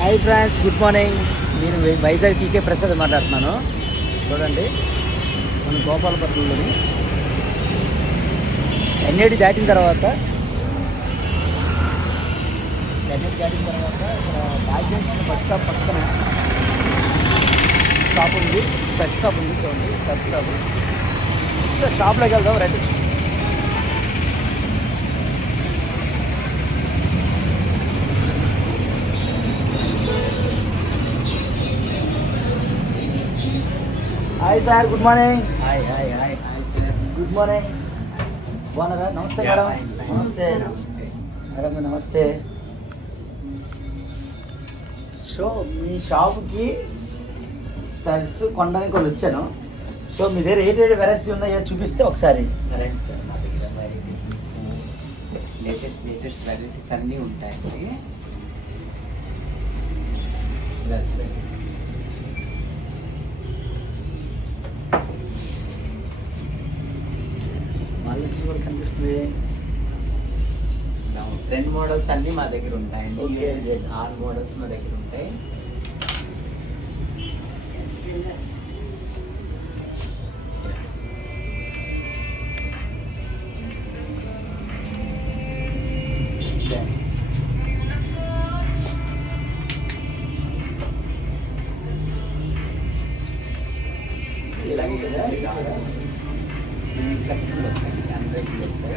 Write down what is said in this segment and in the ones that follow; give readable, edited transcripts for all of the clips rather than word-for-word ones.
Hi friends, good morning. నేను వైజాగ్ టీకే ప్రసాద్ మాట్లాడుతున్నాను. చూడండి, మన గోపాలపట్నంలోని ఎన్ఏడి దాటిన తర్వాత ఇక్కడ భాగ్యలక్ష్మి బస్ స్టాప్ పక్కన షాప్ ఉంది, స్పెట్స్ షాప్ ఉంది. చూడండి, స్పెట్స్ షాప్. ఇక్కడ షాప్లోకి వెళ్దాం రండి. Hi sir, good morning. Hi hi hi hi sir. Good morning. బాగున్నారా? నమస్తే మేడం. నమస్తే మేడం, నమస్తే. సో మీ షాప్కి స్పెల్స్ కొనడానికి వాళ్ళు వచ్చాను. సో మీ దగ్గర ఏ వెరైటీస్ ఉన్నాయో చూపిస్తే ఒకసారి. కరెక్ట్ సార్, మా దగ్గర వెరైటీస్ లేటెస్ట్ వెరైటీస్ అన్నీ ఉంటాయండి. వాళ్ళకి కూడా కనిపిస్తుంది. ట్రెండ్ మోడల్స్ అన్నీ మా దగ్గర ఉంటాయండి. Okay. ఆల్ మోడల్స్ మా దగ్గర ఉంటాయి. ఫ్లెక్సిబుల్ వస్తాయి, అన్బ్రేకబుల్ వస్తాయి.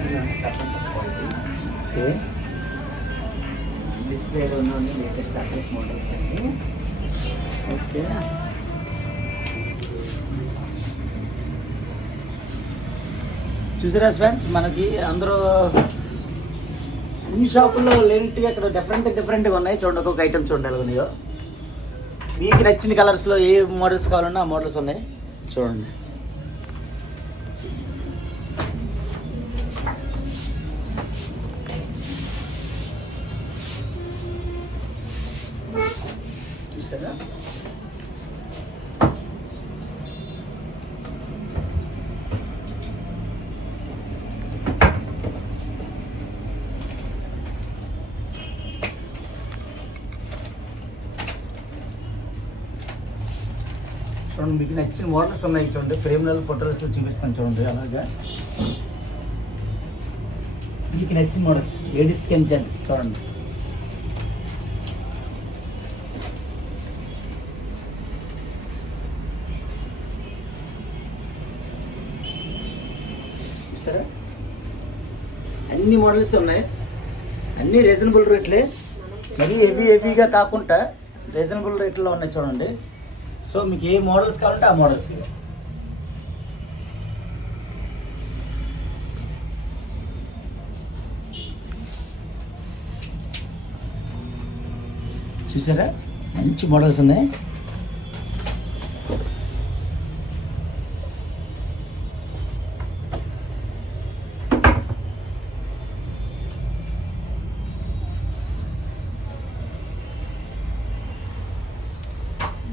ఓకే, డిస్ప్లేలో ఉన్న లేటెస్ట్ అప్డేట్ మోడల్స్ అండి. ఓకే. చూసారా ఫ్రెండ్స్, మనకి అందరూ అన్ని షాపుల్లో లేనివి అక్కడ డిఫరెంట్గా ఉన్నాయి. చూడండి, ఒక్కొక్క ఐటమ్ చూడండి ఎలా ఉన్నాయో. మీకు నచ్చిన కలర్స్లో ఏ మోడల్స్ కావాలన్నా ఆ మోడల్స్ ఉన్నాయి. చూడండి, చూసారా? చూడండి, మీకు నచ్చిన మోడల్స్ ఉన్నాయి. చూడండి, ఫ్రేమ్లలో ఫోటోస్ చూపిస్తాను. చూడండి, అలాగా మీకు నచ్చిన మోడల్స్ లేడీస్ అండ్ జెంట్స్. చూడండి, చూసారా? అన్ని మోడల్స్ ఉన్నాయి, అన్నీ రీజనబుల్ రేట్లే. మరీ హెవీగా కాకుండా రీజనబుల్ రేట్లో ఉన్నాయి. చూడండి, సో మీకు ఏ మోడల్స్ కావాలంటే ఆ మోడల్స్. చూసారా? మంచి మోడల్స్ ఉన్నాయి.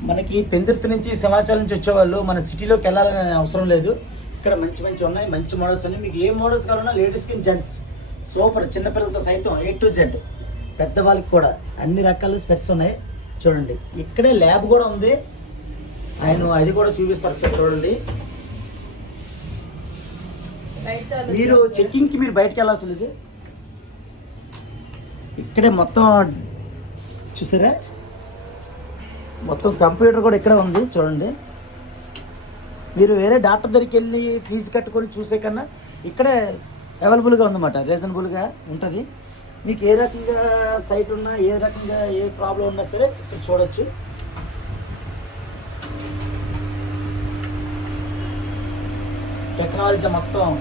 మనకి పెందుర్తి నుంచి సింహాచలం నుంచి వచ్చేవాళ్ళు మన సిటీలోకి వెళ్ళాలనే అవసరం లేదు. ఇక్కడ మంచి ఉన్నాయి, మంచి మోడల్స్ ఉన్నాయి. మీకు ఏ మోడల్స్ కావాలన్నా లేడీస్కి జెంట్స్ సూపర్. చిన్నపిల్లలతో సైతం A to Z, పెద్దవాళ్ళకి కూడా అన్ని రకాల స్పెట్స్ ఉన్నాయి. చూడండి, ఇక్కడే ల్యాబ్ కూడా ఉంది. ఆయన అది కూడా చూపిస్తారు. చూడండి, మీరు చెక్కింగ్కి మీరు బయటకు వెళ్ళాల్సిన లేదు. ఇక్కడే మొత్తం చూసారా? మొత్తం కంప్యూటర్ కూడా ఇక్కడే ఉంది. చూడండి, మీరు వేరే డాక్టర్ దగ్గరికి వెళ్ళి ఫీజు కట్టుకొని చూసే కన్నా ఇక్కడే అవైలబుల్గా ఉందన్నమాట. రీజనబుల్గా ఉంటుంది. మీకు ఏ రకంగా సైట్ ఉన్నా, ఏ రకంగా ఏ ప్రాబ్లం ఉన్నా సరే ఇక్కడ చూడొచ్చు. టెక్నాలజీ మొత్తం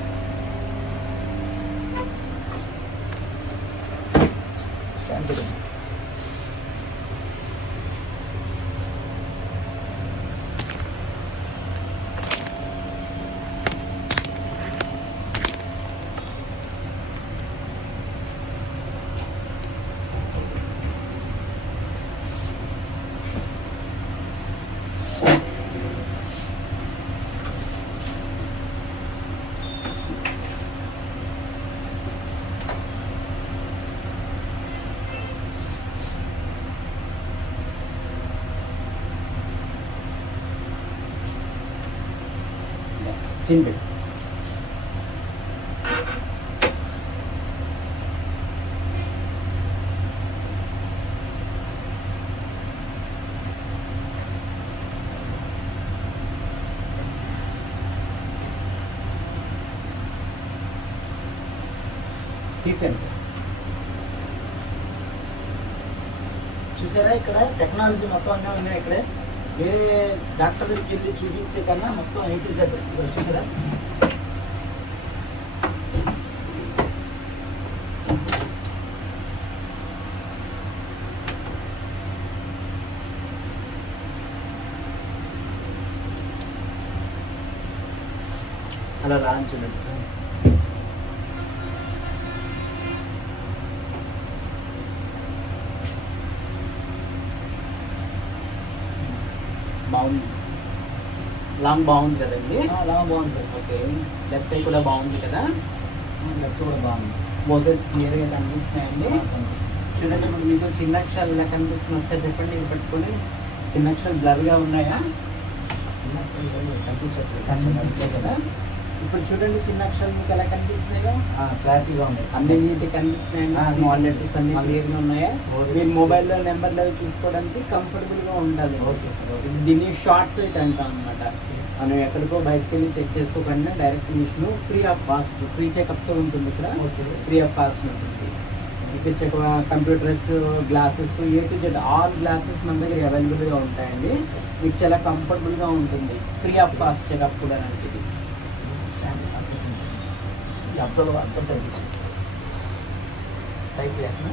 చింపి తీసేయండి సార్. చూసారా ఇక్కడ టెక్నాలజీ మొత్తం అన్నీ ఉన్నాయి. ఇక్కడే వేరే డాక్టర్ దగ్గరికి వెళ్ళి చూపించే కన్నా మొత్తం A to Z ఇక్కడ చూసారా. అలా రాని చూడండి సార్. బాగుంది, లాంగ్ బాగుంది కదండి. అలా బాగుంది సార్. ఓకే, లెఫ్ట్ ఐ కూడా బాగుంది కదా, లెఫ్ట్ కూడా బాగుంది. బోగస్ క్లియర్గా కనిపిస్తున్నాయండి. చూడండి, ఇప్పుడు మీకు చిన్న అక్షరాలు ఎలా కనిపిస్తున్నాయి ఒకసారి చెప్పండి. ఇది పెట్టుకొని చిన్న అక్షరాలు బ్లర్గా ఉన్నాయా? చిన్న అక్షరాలు కనిపించట్లేదు. కనిపించట్లేదు కదా. ఇప్పుడు చూడండి, చిన్న అక్షరాలు మీకు ఎలా కనిపిస్తున్నాయిగా, క్లారిటీగా ఉంది. అన్ని నీట్గా కనిపిస్తున్నాయండి. స్మాల్ లెటర్స్ అన్ని క్లియర్గా ఉన్నాయా? మీరు మొబైల్లో నెంబర్లు అవి చూసుకోవడానికి కంఫర్టబుల్గా ఉండాలి. Okay sir. ఓకే. దీన్ని షార్ట్ సైట్ అంటాం అనమాట. మనం ఎక్కడికో బయటకు వెళ్ళి చెక్ చేసుకోకుండా direct machine free of cost, free చెకప్తో ఉంటుంది. ఇక్కడ ఓకే. ఫ్రీ ఆఫ్ కాస్ట్ ఉంటుంది. ఇక్కడ check computers, glasses, A to Z all glasses మన దగ్గర అవైలబుల్గా ఉంటాయండి. మీకు చాలా కంఫర్టబుల్గా ఉంటుంది. ఫ్రీ ఆఫ్ కాస్ట్ చెకప్ కూడా అంటే అర్థంలో అర్థం తగ్గించింది. టైప్ చేస్తున్నా.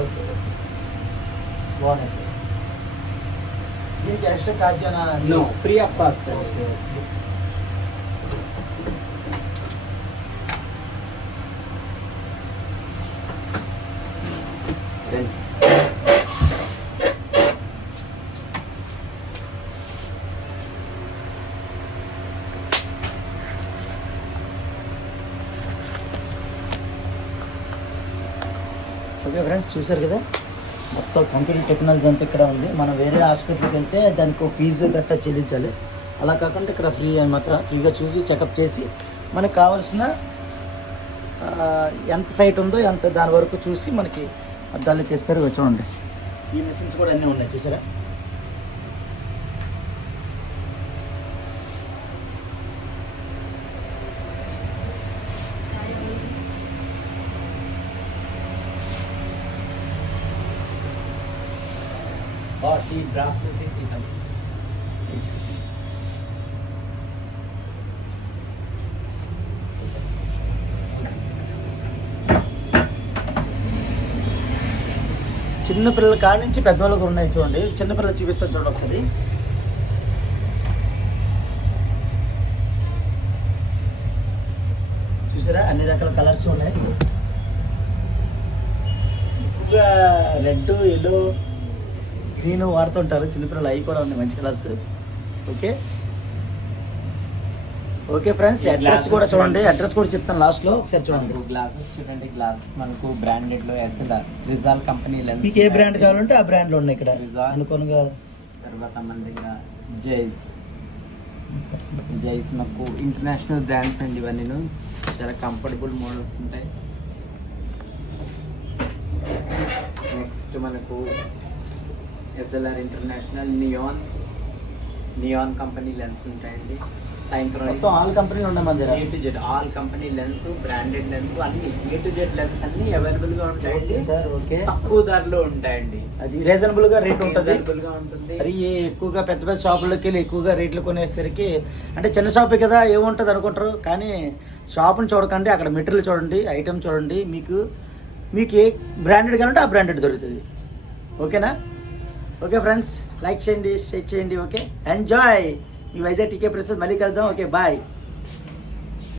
ఓకే. Okay sir. బాగున్నాయి సార్. దీనికి ఎక్స్ట్రా ఛార్జ్ అయినా? No, free of cost. Okay. Friends, okay friends, చూసారు కదా మొత్తం కంప్యూటర్ టెక్నాలజీ అంతా ఇక్కడ ఉంది. మనం వేరే హాస్పిటల్కి వెళ్తే దానికి ఒక ఫీజు గట్టా చెల్లించాలి. అలా కాకుండా ఇక్కడ ఫ్రీ అనమాట. ఫ్రీగా చూసి చెకప్ చేసి మనకు కావాల్సిన ఎంత సైట్ ఉందో ఎంత దాని వరకు చూసి మనకి అద్దాలు తీస్తారు. చూడండి, ఈ మిషన్స్ కూడా అన్నీ ఉన్నాయి చూసారా. ఈ డ్రాఫ్ట్ తీద్దాం. చిన్నపిల్లల కాడి నుంచి పెద్దవాళ్ళకు ఉన్నాయి చూడండి. చిన్నపిల్లలు చూపిస్తాను చూడండి ఒకసారి. చూసారా, అన్ని రకాల కలర్స్ ఉన్నాయి. ఎక్కువగా రెడ్, ఎల్లో, గ్రీన్ వాడుతుంటారు చిన్నపిల్లలు. అవి కూడా ఉన్నాయి మంచి colours. Okay. Okay friends, address కూడా చూడండి. అడ్రస్ కూడా చెప్తాను లాస్ట్లో, ఒకసారి చూడండి. గ్లాసెస్ చూడండి, గ్లాసెస్ మనకు బ్రాండెడ్ లో SLR రిజాల్ కంపెనీ లెన్స్. మీకు ఏ బ్రాండ్ కావాలంటే ఆ బ్రాండ్లో ఉన్నాయి ఇక్కడ అనుకోనుగా. తర్వాత మన దగ్గర జైస్ మాకు ఇంటర్నేషనల్ బ్రాండ్స్ అండి. ఇవన్నీ చాలా కంఫర్టబుల్ మోడల్స్ ఉంటాయి. నెక్స్ట్ మనకు SLR international neon company lens ఉంటాయండి. మొత్తం ఆల్ కంపెనీలు ఉన్నాయి మన దగ్గర. A to Z all company lens, branded lens అన్ని A to Z లెన్స్ అన్ని అవైలబుల్ గా ఉంటాయండి సార్. ఓకే. తక్కువ ధరలో ఉంటాయండి. అది రీజనబుల్ గా రేట్ ఉంటుంది. అవైలబుల్ గా ఉంటుంది. అది ఎక్కువగా పెద్ద పెద్ద షాపుల్లోకి వెళ్ళి ఎక్కువగా రేట్లు కొనేసరికి అంటే చిన్న షాపే కదా ఏముంటుంది అనుకుంటారు. కానీ షాపుని చూడకండి, అక్కడ మెటీరియల్ చూడండి, ఐటమ్ చూడండి. మీకు ఏ బ్రాండెడ్ కావాలంటే ఆ బ్రాండెడ్ దొరుకుతుంది. ఓకేనా? ఓకే ఫ్రెండ్స్, లైక్ చేయండి, షేర్ చేయండి. Okay, enjoy. మీ వైజాగ్ టీకే ప్రెస్ మళ్ళీ కలుద్దాం. Okay, bye.